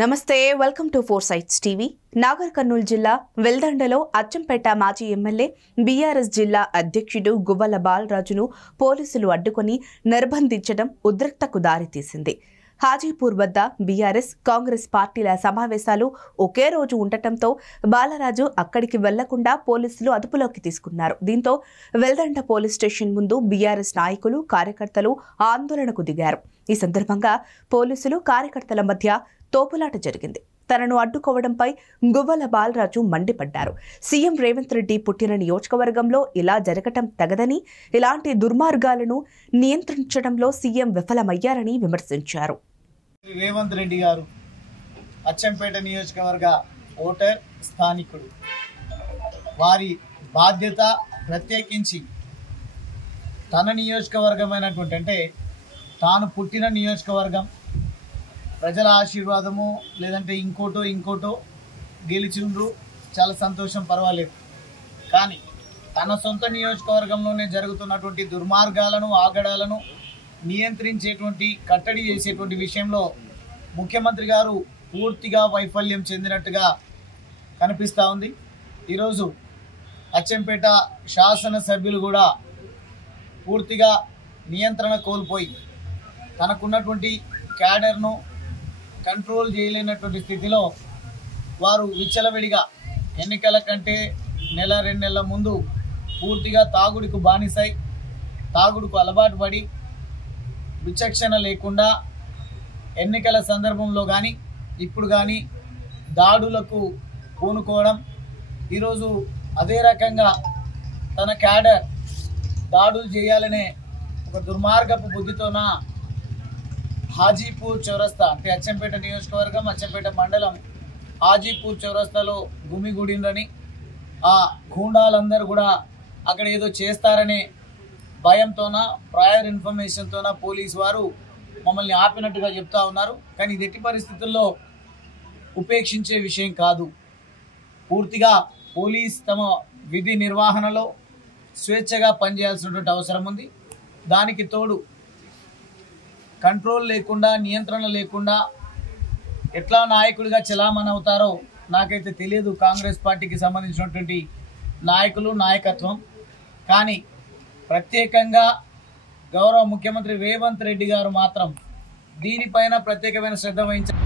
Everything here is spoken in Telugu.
నమస్తే welcome to four sides TV. Nagarkurnool జిల్లా వెల్దండలో అచ్చంపేట మాజీ ఎమ్మెల్యే బీఆర్ఎస్ జిల్లా అధ్యక్షుడు గువ్వల బాలరాజును పోలీసులు అడ్డుకొని నిర్బంధించడం ఉద్రిక్తకు దారితీసింది. హాజీపూర్ వద్ద బీఆర్ఎస్ కాంగ్రెస్ పార్టీల సమావేశాలు ఒకే రోజు ఉండటంతో బాలరాజు అక్కడికి వెళ్లకుండా పోలీసులు అదుపులోకి తీసుకున్నారు. దీంతో వెల్దండ పోలీస్ స్టేషన్ ముందు బీఆర్ఎస్ నాయకులు కార్యకర్తలు ఆందోళనకు దిగారు. ఈ సందర్భంగా పోలీసులు కార్యకర్తల మధ్య తోపులాట జరిగింది. తనను అడ్డుకోవడంపై గువ్వల బాలరాజు మండిపడ్డారు. సీఎం రేవంత్ రెడ్డి పుట్టిన నియోజకవర్గంలో ఇలా జరగటం తగదని, ఇలాంటి దుర్మార్గాలను నియంత్రించడంలో సీఎం విఫలమయ్యారని విమర్శించారు. రేవంత్ రెడ్డి గారు అచ్చంపేట నియోజకవర్గ ఓటర్ స్థానికుడు. వారి బాధ్యత ప్రత్యేకించి తన నియోజకవర్గమైనటువంటి అంటే తాను పుట్టిన నియోజకవర్గం ప్రజల ఆశీర్వాదము లేదంటే ఇంకోటో గెలిచిండ్రు, చాలా సంతోషం, పర్వాలేదు. కానీ తన సొంత నియోజకవర్గంలోనే జరుగుతున్నటువంటి దుర్మార్గాలను ఆగడాలను నియంత్రించేటువంటి కట్టడి చేసేటువంటి విషయంలో ముఖ్యమంత్రి గారు పూర్తిగా వైఫల్యం చెందినట్టుగా కనిపిస్తూ ఉంది. ఈరోజు అచ్చంపేట శాసనసభ్యులు కూడా పూర్తిగా నియంత్రణ కోల్పోయి తనకున్నటువంటి క్యాడర్ను కంట్రోల్ చేయలేనటువంటి స్థితిలో వారు విచ్చలవిడిగా ఎన్నికల కంటే నెల 2 నెలల ముందు పూర్తిగా తాగుడుకు బానిసై తాగుడుకు అలవాటు పడి విచక్షణ లేకుండా ఎన్నికల సందర్భంలో కానీ ఇప్పుడు కానీ దాడులకు పూనుకోవడం, ఈరోజు అదే రకంగా తన క్యాడర్ దాడులు చేయాలనే ఒక దుర్మార్గపు బుద్ధితోన హాజీపూర్ చౌరస్తా అంటే అచ్చంపేట నియోజకవర్గం అచ్చంపేట మండలం హాజీపూర్ చౌరస్తాలో గుమిగూడిందని, ఆ గూండాలందరూ కూడా అక్కడ ఏదో చేస్తారనే భయంతోన ప్రయర్ ఇన్ఫర్మేషన్తోన పోలీసు వారు మమ్మల్ని ఆపినట్టుగా చెప్తా ఉన్నారు. కానీ ఇది ఎట్టి పరిస్థితుల్లో ఉపేక్షించే విషయం కాదు. పూర్తిగా పోలీస్ తమ విధి నిర్వహణలో స్వేచ్ఛగా పనిచేయాల్సినటువంటి అవసరం ఉంది. దానికి తోడు కంట్రోల్ లేకుండా నియంత్రణ లేకుండా ఎట్లా నాయకుడిగా చలామణి అవుతారో నాకైతే తెలియదు కాంగ్రెస్ పార్టీకి సంబంధించినటువంటి నాయకులు నాయకత్వం. కానీ ప్రత్యేకంగా గౌరవ ముఖ్యమంత్రి రేవంత్ రెడ్డి గారు మాత్రం దీనిపైన ప్రత్యేకమైన శ్రద్ధ వహించారు.